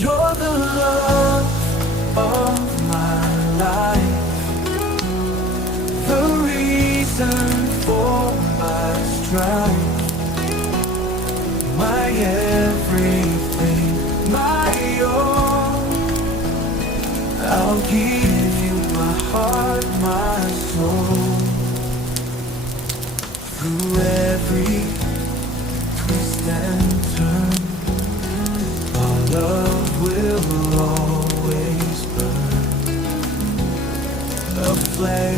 You're the love of my life, the reason for my strife, my everything, my all. I'll give you my heart, my soul. Through every twist and turn, our love will always burn, a flame